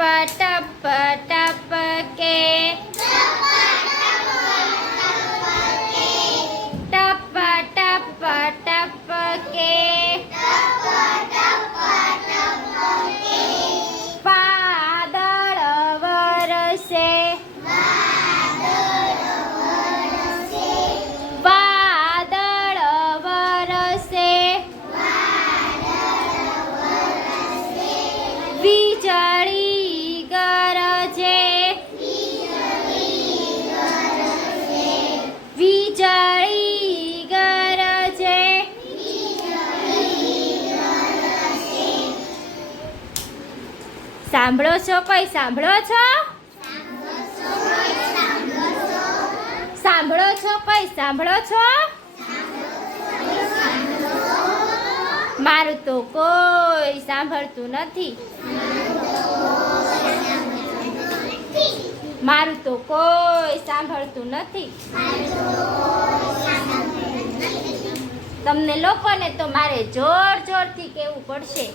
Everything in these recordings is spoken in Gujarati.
ટપ ટપ કે ટપ ટપ ટપ કે વાદળ વરસે વાદળ વરસે વીજળી ગરજે વીજળી ગરજે સાંભળો છો? કોઈ સાંભળો છો? સાંભળો છો? કોઈ સાંભળો છો? મારું તો કોઈ સાંભળતું નથી. મારું તો કોઈ સાંભળતું નથી. તમને લોકોને તો મારે જોર જોરથી કહેવું પડશે.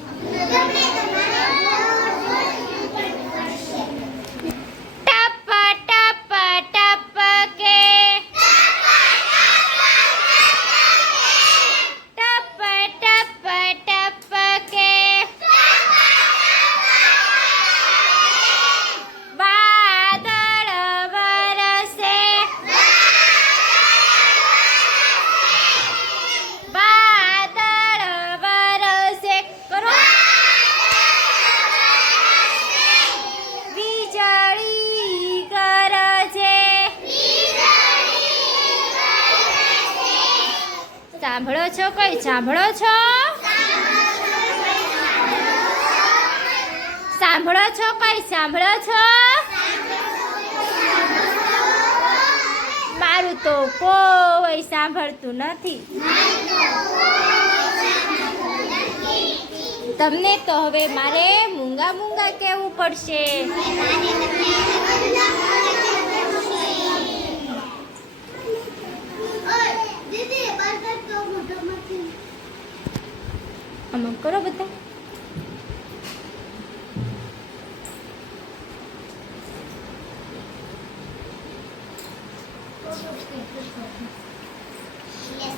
ટપ ટપ ટપ કે ટપ ટપ ટપ કે વાદળ વરસે વાદળ વરસે કરો વીજળી ગરજે સાંભળો છો? કોઈ સાંભળો છો? સાંભળો છો? કોઈ સાંભળો છો? મારું તો કોઈ સાંભળતું નથી. તમને તો હવે મારે મૂંગા મૂંગા કહેવું પડશે. આમાં કરો બધા. Yes,